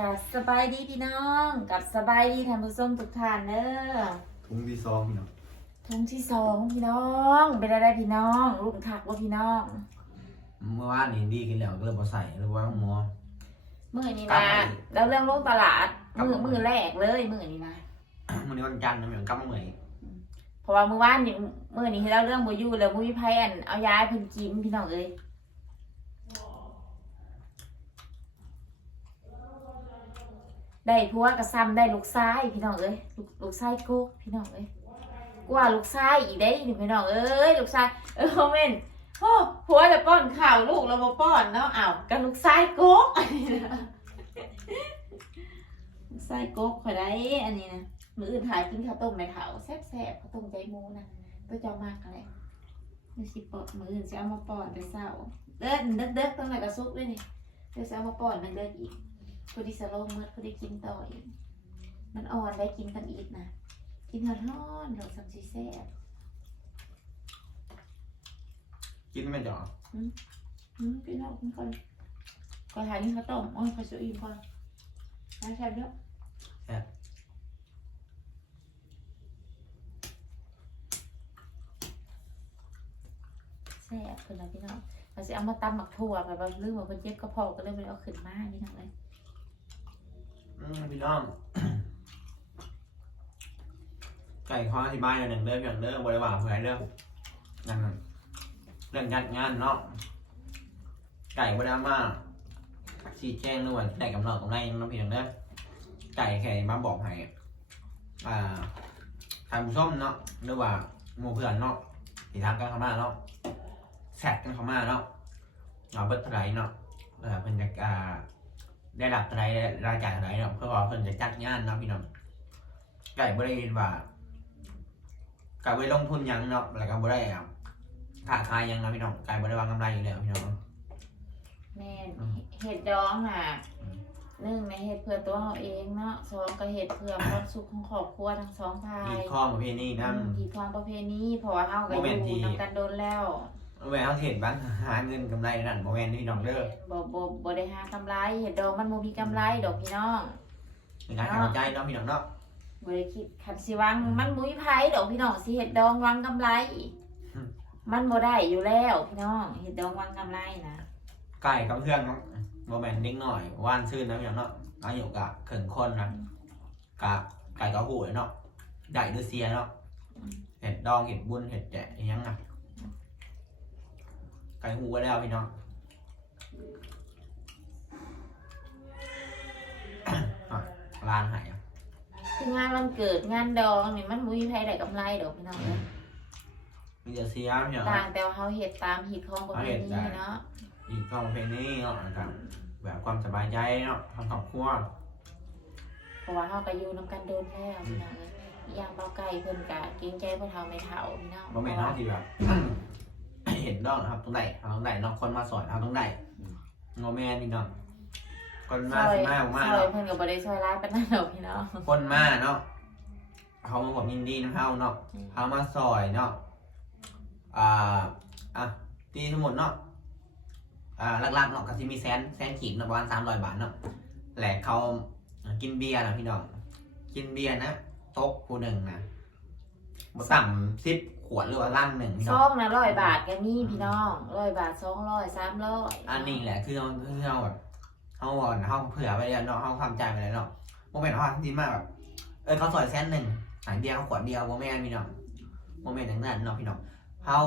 กับสบายดีพี่น้องกับสบายดีท่านผู้ชมทุกท่านเด้อถุงที่สองพี่น้องทุ่งที่สองพี่น้องเป็นอะไรพี่น้องลูกถักว่าพี่น้องเมื่อวานนี่ดีขึ้นแล้วก็เลยมาใส่หรือว่าหมอ มื่อนี้กลับนะมาอีกแล้วเรื่องลงตลาดกลับมือมามือแรกเลยมือนี้นะมันนี้วันจันทร์นะพี่น้องกลับมาเหมือนเพราะว่ามือว่านนี่มือนี้ที่เราเรื่องบอยู่แล้วมือวิไพอันเอาย้ายเพิ่นกินพี่น้องเอ้ย ได้พัวกับซ้ำได้ลูกซ้ายพี่น้องเอ้ยลูกลูกซ้ายกุ๊กพี่น้องเอ้ยกว่าลูกซ้ายอีกได้นี่พี่น้องเอ้ยลูกซ้ายเออคอมเมนต์โอ้ผัวจะป้อนข่าวลูกเราบ่ป้อนเนาะอ้าวกับลูกซ้ายกุ๊กลูกซ้ายกุ๊กขอได้อันนี้นะมืออื่นถ่ายกินข้าวต้มไม่เถาแซ่บๆข้าวต้มใจมูนะตัวเจ้ามากอะไรมือสิปอดมืออื่นจะเอามาป้อนแต่เศร้าเด้อเด็กเด็กๆต้องไหนกระซุกด้วยนี่เดี๋ยวจะเอามาป้อนมันเด็กอีก พอดีสโลงมืดพอดีกินต่ออีก มันอ่อนได้กินกันอีกนะ กินหอนร้อนๆดอกสัมซีแซ่บกินไม่จ่ออืมพี่น้องกินก่อนก่อนหากินข้าวต้มโอ้ยข้าวสวยอิ่มก่อนน้ำแซ่บเยอะแซ่บคืออะไรพี่น้องเราจะเอามาตำหมักถั่วแบบว่าลืมว่าคนเจ็บกระเพาะก็เลยไม่ได้เอาขึ้นมาพี่น้องเลยอืม พี่น้อง ไก่ข้ออธิบายอย่างหนึ่งเรื่องอย่างเรื่องบริวารเผื่อเรื่องนั่นเรื่องยัดงานเนาะ ไก่บริวารมาชี้แจงด้วยได้กำเนิดตรงไหนน้องพี่น้องเด้อไก่แค่มาบอกให้อ่าทานผู้ชมเนาะหรือว่าหมู่เพื่อนเนาะที่ทำกันเข้ามาเนาะแซดกันเข้ามาเนาะเอาเบิดเท่าไรเนาะเออเพิ่นจะอ่า ได้รับอะไรรายจ่ายอะไรเนาะเพื่อว่าเพิ่นจะจัดงานเนาะพี่น้องไก่บ่ได้ว่าไก่บ่ได้ลงทุนหยังเนาะแล้วก็บ่ได้อะค้าขายหยังเนาะพี่น้องไก่บ่ได้วางกำไรอยู่แล้วพี่น้องแม่นอืมเห็ดดองน่ะอืมหนึ่งในเห็ดเพื่อตัวเราเองเนาะสองก็เห็ดเพื่อความสุขของครอบครัวทั้งสองฝ่ายมีข้อประเพณีนำอืมที่ทองประเพณีเพราะว่าเฮาก็อโมเมนต์ที่ยู่นำกันโดนแล้ว แม่เฮาเห็นบ้านหาเงินกำไรนั่นบ่แม่นพี่น้องเด้อบ่บ่บ่ได้หากำไรเห็ดดองมันบ่มีกำไรดอกพี่น้องในการเข้าใจเนาะพี่น้องเนาะบ่ได้คิดคันสิวังมันบ่มีไผดอกพี่น้องสิเห็ดดองวังกำไร มันบ่ได้อยู่แล้วพี่น้องเห็ดดองวังกำไรนะไก่กับเพื่อนเนาะบ่แม่นเด็กน้อยว่านซื่นนะพี่น้องเนาะอายุกะเขินคนนะกะไก่กับหูเนาะได้หรือเสียเนาะเห็ดดองเห็ดบุญเห็ดแจกอิหยังอะ ไก่หูไว้แล้วพี่น้องอะร้านไหายอะคืองานวันเกิดงานดองนี่มันบ่มีไผได้กำไรดอกพี่น้องเอ้ยมีแต่เสียพี่น้องต่างแต่ว่าเขาเห็ดตามหิดของประเพณีเนาะอีกกองเพลงนี้เนาะนะครับแบบความสบายใจเนาะทำครอบครัวเพราะว่าเขาก็อยู่นำกันโดนแล้วพี่น้องเลยอีกอย่างเบาไก่เพิ่นกะเกรงใจพ่อเฒ่าไม่เฒ่าพี่น้องบ่แม่นเนาะที่แบบ เห็นดองนะครับต้องได้เอาต้องได้เนาะคนมาสอนเอาต้องได้งอแม่นพี่น้องคนซมาอยสิมาออกมาซอยเนาะเพิ่นก็บ่ได้ซอยร้ายปานนั้นดอกพี่น้องคนมาเนาะเขามาบอกยินดีนะเฮาเนาะเขามาซอยเนาะอ่าอะตีทั้งหมดเนาะอ่าหลักๆเนาะก็สิมีแสนแสนขีดเนาะประมาณสามร้อยบาทเนาะแหลกเขากินเบียร์นะพี่น้องกินเบียร์นะโต๊ะผู้หนึ่งนะบ่ต่ำสิบข วดหรือว่าลังหนึ่งพี่ซน้อองงนะร้อยบาทก็มีพี่น้องร้อยบาทสองร้อยสามร้อยอันนี้แหละคือเราคือเราแบบเขาวอนเขาเผื่อไปแล้วเนาะเขาความใจไปแล้วเนาะโมเมนต์เขาดีมากแบบเออเขาซอยแสนหนึ่งหายเบียร์เขาขวดเดียวโมเมนต์พี่น้องโมเมนต์อย่างนั้นเนาะพี่น้องเขา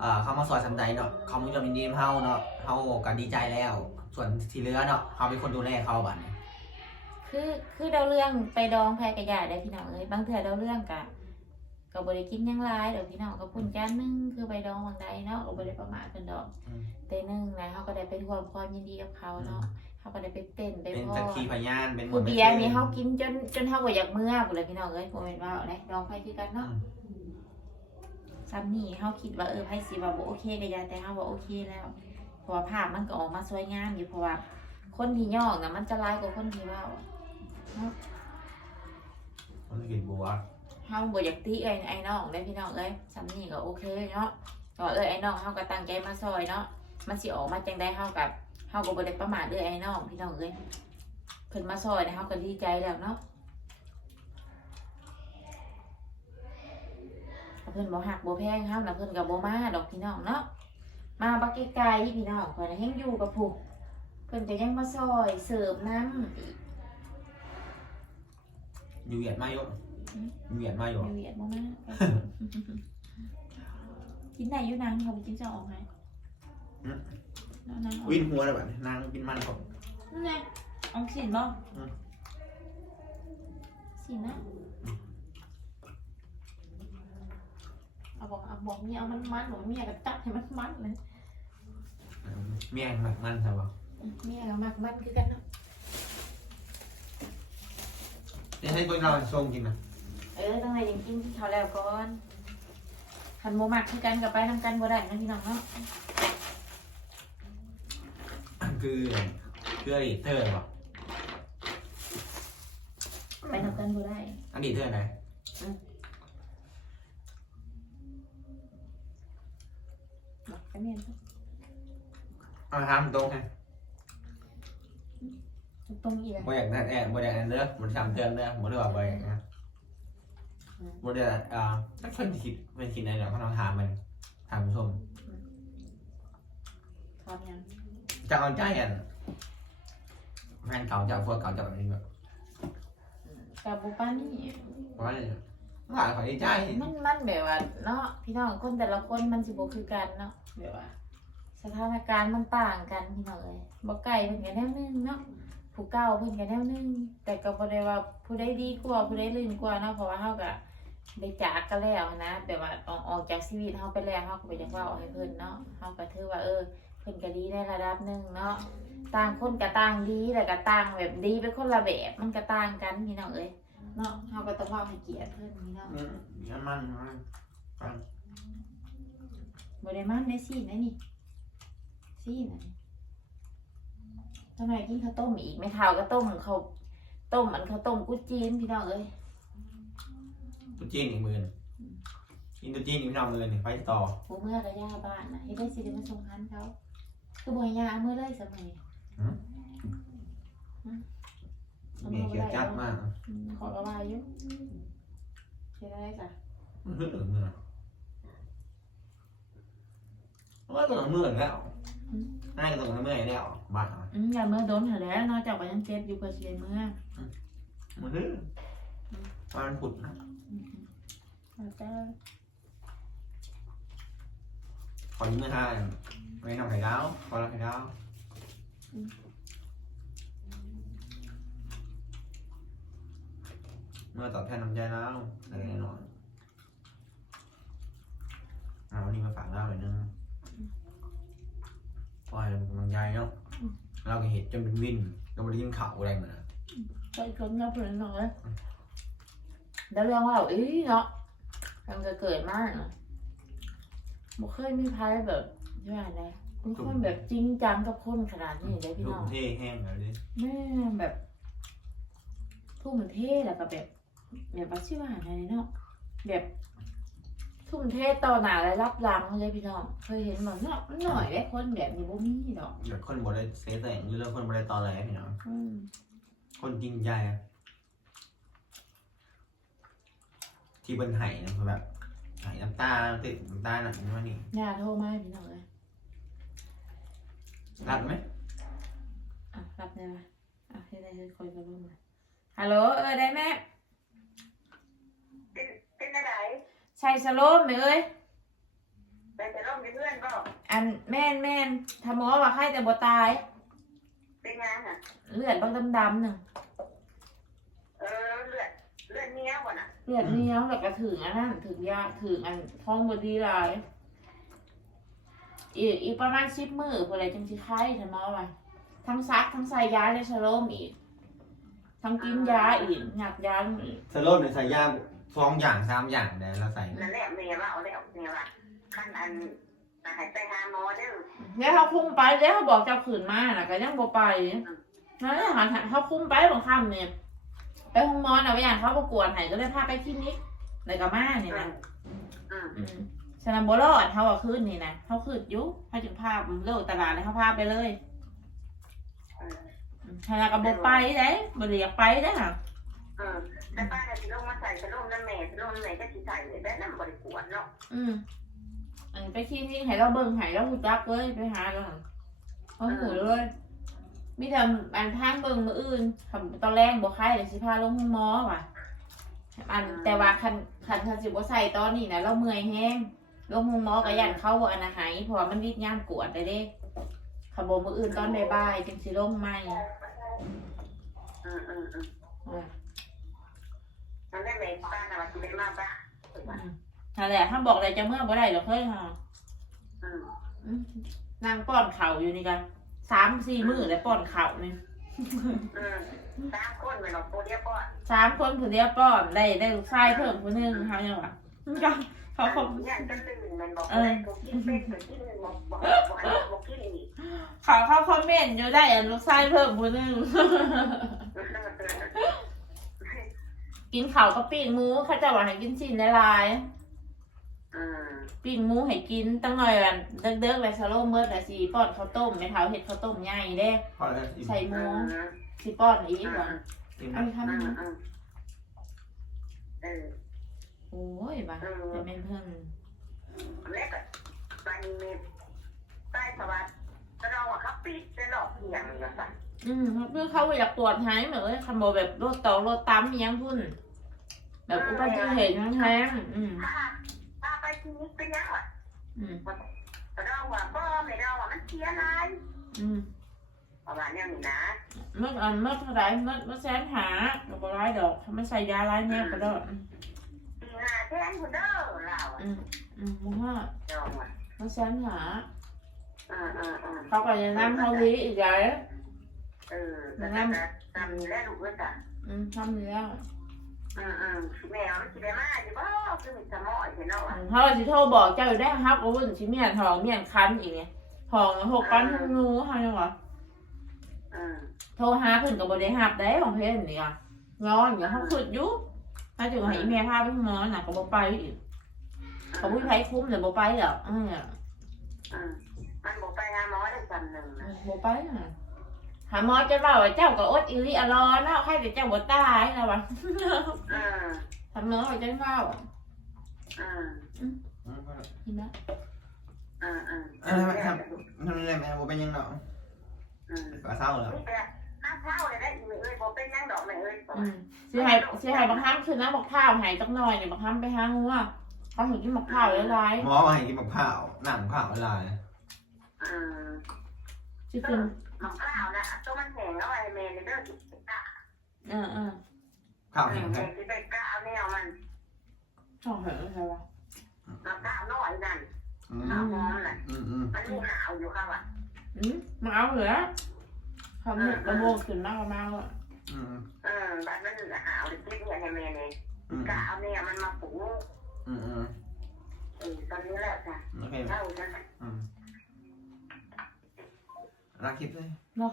เอ่อเขามาซอยสำใจเนาะเขามุ่งจะมีดีมเฮาเนาะเฮาก็ดีใจแล้ว ส่วนที่เหลือเนาะเขาเป็นคนดูแลเขาบัดนี้คือคือเดาเรื่องไปดองแพกระยาได้พี่น้องเอ้ยบางเทื่อเดาเรื่องกะ ก็บ่ได้กินหยังหลายดอกพี่น้องก็พุ่นจานหนึงคือไปดองบางใดเนาะก็บ่ได้ประมาทเพิ่นดอกอืมแต่หนึงนะเขาก็ได้ไปร่วมความยินดีกับเขาเนาะเขาก็ได้ไปเต้นไปเป็นพ้อสักขีพยานเป็นผู้เบียร์นี่เขากินจนจนเขาบ่อยากเมื่อพุ่นเลยพี่น้องเอ้ยบ่แม่นว่าเอาได้ดองไปคือกันอืเนาะมซ้ำนี่เขาคิดว่าเออไผสิว่าบ่โอเคก็อย่าแต่เฮาว่าโอเคแล้วเพราะว่าภาพมันก็ออกมาสวยงามอยู่เพราะว่าคนที่ย่องน่ะมันจะร้ายกว่าคนที่เว้าคนกินบัว เฮาบ่อยากตีไอ้ไอ้น้องได้พี่น้องเอ้ยซ้ำนี่ก็โอเคเนาะก็เออไอ้น้องเฮาก็ตั้งใจมาซอยเนาะมันสิออกมาจังได๋เฮากับเฮาก็บ่ได้ประมาทเด้อไอ้น้องพี่น้องเอ้ยเพิ่นมาซอยนะครับก็ดีใจแล้วเนาะเพิ่นบ่หักบ่แพงเฮานะเพิ่นก็บ่มาดอกพี่น้องเนาะมาบักไกลๆพี่น้องข่อยน่ะแฮงอยู่กับผู้เพิ่นก็ยังมาซอยเสิร์ฟน้ำอยู่เวียดมาอยู่ อยู่เวียดมาอยู่อยู่เวียดบ่มากินได้อยู่นางเขาไปกินจะออกไหมแล้วนางออกวินหัวเลยแบบนางกินมันผมนั่นไงเออกสินบ่อืม สินนะเอาบอกเอาบอกเมียเอามันมันบอกเมียก็จับให้มันมันเลยเมี่ยงหมักมันใช่ปะเมียก็มักมันคือกันเนาะจะให้ตัวเราทรงกินนะเออต้องให้ยังกินที่เขาแล้วก่อนคันโมมักคือกันกับไปนำกันบ่ได้นะพี่น้องเนาะคือคืออดีตเธอปะไปนำกันบ่ได้อดีตเธอไหนหมักไปเมียนเอาทำตรงไงตรงอีกเลยบ่อยากนั่นแอบบ่อยากนั่นเด้อบ่ได้ทำเตือนเด้อบ่ได้ว่าบ่อยากนะ บ่ได้อ่าถ้าเพิ่นคิดเพิ่นคิดอะไรเดี๋ยวเขาลองถามมันถามผู้ชมทอดยังจะเอาใจอันแฟนเก่าจะเอาพวกเก่าจะแบบนี้แบบกับบุป้านี่ว่าว่าขอดีใจมันมันแบบว่าเนาะพี่น้องคนแต่ละคนมันสิบ่คือกันเนาะแบบว่า สถานการณ์มันต่างกันพี่น้องเอ้ยบ่ไกลเพิ่นก็แนวหนึงเนาะผู้เก่าเพิ่นก็แนวหนึงแต่ก็บ่ได้ว่าผู้ใดดีกว่าผู้ใดลื่นกว่าเนาะเพราะว่าเฮาก็ ได้จากกันแล้วนะแบบว่าออกออกจากชีวิตเฮาไปแล้วเฮาก็บ่อยากเว้าให้เพิ่นเนาะเฮาก็ถือว่าเออเพิ่นก็ดีในระดับหนึงเนาะต่างคนก็ต่างดีแล้วก็ต่างแบบดีเป็นคนละแบบมันก็ต่างกันพี่น้องเอ้ยเนาะเฮาก็ต้องเว้าให้เกียรติเพิ่นพี่น้องอืมน้ำมันมันฟังบริมันได้ซีนนะนี่ซีนนะนี่ทำไมกินข้าวต้มอีกไม่เท่าก็ต้มเขาวต้มอันข้าวต้มกุ้จีนพี่น้องเอ้ย ตุ๊จีนอีกมือหนึ่งกินตุ๊จีนอีกพี่น้องมือหนึ่งไปต่อผู้เมื่อกระย่าบ้านนะให้ได้สิได้มาส่งคันเขาคือบ่ให้ยาเอามื่อเลยสมัยเมียเขียวจัดมากอืมขอกระบายอยู่ใช่ได้จ้ะมันเหือเมื่อว่าตัวเมื่อแล้วให้ตัวเมื่อแล้วบ้าอืมอย่าเมื่อโดนเถอะแล้วเนอกจากว่ายังเจ็บอยู่เพื่อสิได้เมื่อมันเหือมันผุดนะอื มเอาจ้าขอยิ้มมือห้าไม่ทำไข่ดาวขอรับไข่ดาวเมื่อตอบแทนน้ำใจแล้วอะไรแน่นอนเอาวันนี้มาฝากเล่าเลยนึงปล่อยมันกำลังใจเนาะเราก็เห็นจนเป็นวินก็ไม่ได้ยินข่าวอะไรเหมือนกันไปคนเงาเพื่อนหน่อยแล้วเรื่อง มันก็เกิดมากเนาะบ่เคยมีพายแบบว่าไงเป็นคนแบบจริงจังกับคนขนาดนี้เลยพี่ลูน้กองเท่แห้งแบบนี้แม่แบบทุ่มเทแล้วก็แบบ แบบว่าชื่อว่าอะไรเนาะแบบทุ่มเทต่อหน้าและรับหลังเลยพี่น้องเคยเห็นบ่เนาะมันหน่อยได้คนแบบนี้บ่มีดอก แบบคนบ่ได้เซฟแต่งหรือคนบ่ได้ตอแหลพี่น้องอืมคนจริงใจอะ ที่บนไห้นะคือแบบไห้น้ำตาติดน้ำตาหนักนี่ว่านี่อย่าโทรมาให้พี่น้องเลยรับไหมอะรับได้ไหมอะให้ได้ให้คุยกับลูกมาฮัลโหลเออได้แม่เป็นเป็นอะไรใช่สโลมไหมเอ้ยเป็นแต่ร่มเป็นเพื่อนก็อันแม่นแม่นถ้าหมอว่าใครแต่บ่ตาย เป็นงานอะเลือดบางดำๆหนึ่งเออเลือดเลือดเนี้ยก่อนอะเลือดเหนียวแล้วก็ถึงอันนั้นถึงยาถึงอันท้องบดีหลายอีกอีกประมาณสิบมือพอไรจังสิไข้ถ้าหมอว่าทั้งซักทั้งใส่ยาในสโลมอีก ทั้งกินยาอีกหยัดยาลงอีกสโลดเนี่ยใส่ยาสองอย่างสามอย่างเดี๋ยวเราใส่นั่นแหละเมียว่าเอาแล้วเมียว่าขั้นอันหายไปหาหมอเด้อแล้วเขาคุ้มไปแล้วเขาบอกจะขืนมาน่ะก็ยังบ่ไปนั่นแหละค่ะเขาคุ้มไปบางคำเนี่ย ไปห้องหมอน่ะว่าอย่างเขาประกวดให้ก็เลยพาไปคลินิกเลยกับมาเนี่ยนะอืมอืมฉะนั้นบ่รอดเขาก็ขึ้นนี่นะเขาขึ้นอยุเขาจึงพาเลิกตลาดเลยเขาพาไปเลยเอออืมถ้าเรากับไปได้บ่ได้อยากไปได้อค่ะเออแต่ป้าจะลงมาใส่จะลงนั่นแม่จะลงนั่นแม่ก็สิใส่เลยได้น้ำบริกวดเนาะอืมอันไปคลินิกให้เราเบิ่งให้เราหูจักเลยไปหาเราหั่นเอาหูเลย มีแต่อันทางเบิ่งมืออื่นทำตอนแรกบ่ไข้เลยสิพาลงห้องหมอว่ะอันแต่ว่าคันคันคันสิบ่ใส่ตอนนี้นะเราเมื่อยแห้งลงห้องหมอก็ยันเข้าอันอาหารเพราะว่ามันวิดย่ามกวดได้เด้ขบมืออื่นตอนบ่ายๆจึงสิลงใหม่อืมอืมอืมอะนั่นแม่แม่ป้าน่ะว่าสิได้มาป้านั่นแหละถ้าบอกอะไรจะเมื่อบ่ได้หรอกเฮ้ยค่ะอืมอืมนางป้อนเข่าอยู่นี่กัน สามสี่มือแล้วป้อนเข่านี่อืมสามคนแม่น้องโปเดียวก่อนสามคนผู้เดียวป้อนได้ได้ลูกชายเพิ่มผู้หนึงเขายังวะเขาเขาย่านจะตื่นมันบอกเลยบ่กินเป็ดบ่กินบ่บ่บ่อันนี้บ่กินอีกเขาเขาคอมเมนต์อยู่ได้อันลูกชายเพิ่มผู้หนึง กินข้าวกับปิ้งหมูเขาจะว่าให้กินชิ้นหลายอืมๆ ปิ้งหมูให้กินตั้งหน่อยวันเด็กๆเลยสโลเมิร์ดเลยสิป้อนข้าวต้มไม่เท้าเห็ดข้าวต้มใหญ่เด้พอแล้วอิ่มใส่หอืมูมสิป้อนอีกว่ะอิ่มอันนี้อืทำมนะอืมเออโอ้ยบ้าจะเป็นเพิ่งแล้วก็มันมีใต้สวัสดิ์ก็เราอะครับปิดได้หรอกอย่างนี้นะอืมเพื่อเขาอยากตรวจหายเหมือนคันโบแบบรถตอกรถตั้มอิหยังพุ่น แบบอุบัติเหตุแท้งๆอืม ถ้าถ้าไปที่นี้เป็นยังไงอืมเราอะก็ไม่เราอะมันเสียอะไรอืมประมาณนี้นี่นะเมื่ออันเมื่อเท่าไหรเมื่อเมื่อแสนหาดอกร้ายดอกเขาไม่ใส่ยาร้ายแนวก็ได้อืมปีหน้าแทนคุณเด้อเราอะอืมอืมมึงว่าจองอะเมื่อแสนหาอืมอืมอืมเขาก็จะนำเขาวีอีกแล้วเออแล้วก็ทำแล้วลูกด้วยกันอืมทำอยู่แล้ว อืมอืมแมวมันคิดได้มากอยู่บ่คือมีสมองเห็นเนาะอืมเขาจะโทรบอกเจ้าอยู่ได้ครับโอ้ยชิเมียนทองเมียนคันอีกเนี่ยทองหกก้อนทั้งงูเขาจังหวะอืมโทรหาเพิ่นกับบริหับได้ของเพิ่นนี่อะย้อนอยู่เขาขึ้นอยู่ถ้าถึงให้แม่พาไปห้องนอนน่ะก็บ่ไปอีกเขาบ่มีไผคุ้มเลยบ่ไปหรอกเอออืมมันบอกไปหาหมอได้จำหนึ่งนะบ่ไปน่ะ หาหมอจะเล่าว่าเจ้าก็อดอีหลีอรอเนาะใครแต่เจ้าบ่ตายนะวะอืมทำเนาะว่าจังเล่าอืมอืมพอแล้วเห็นไหมอืมอืมเออครับทำอะไรแม่บ่เป็นยังดอกอืมก็เศร้าแล้วนี่แกห้ามเท้าเลยได้อีเอ้ยบอกเป็นยังดอกไม่เอ้ยอืมสิให้สิให้บักห้ามคืนนะบักข้าวให้จักหน่อยนี่บักห้ามไปหางูอะเขาถึงกินบักข้าวหลายหมอมาให้กินกับข้าวหนังข้าวเวลาอืมๆสิขึ้น มะพร้าวนะตัวมันแห้งแล้วไอ้เมย์ในเด้อจิตตาเออเอข้าวเมแห้งย์แท้ที่ไปกะเอาแนวมันชอบเหรอใช่ปะมะพร้าวน้อยนั่นอืมข้าวหอมน่ะอืมอืมมันมีหาวอยู่ข้างอะอืมมาเอาเหรอคำนึกระโมงขึ้นมากมากอะอืมเออบ้านนั้นน่ะหาวเลยเก็บเงินให้เมย์เลยอืมกะเอาแนวมันมาปลูกอืมอืมเออตอนนี้แหละจ้ะโอเคเล่าจ้ะอืม รักคลิปเลยเรา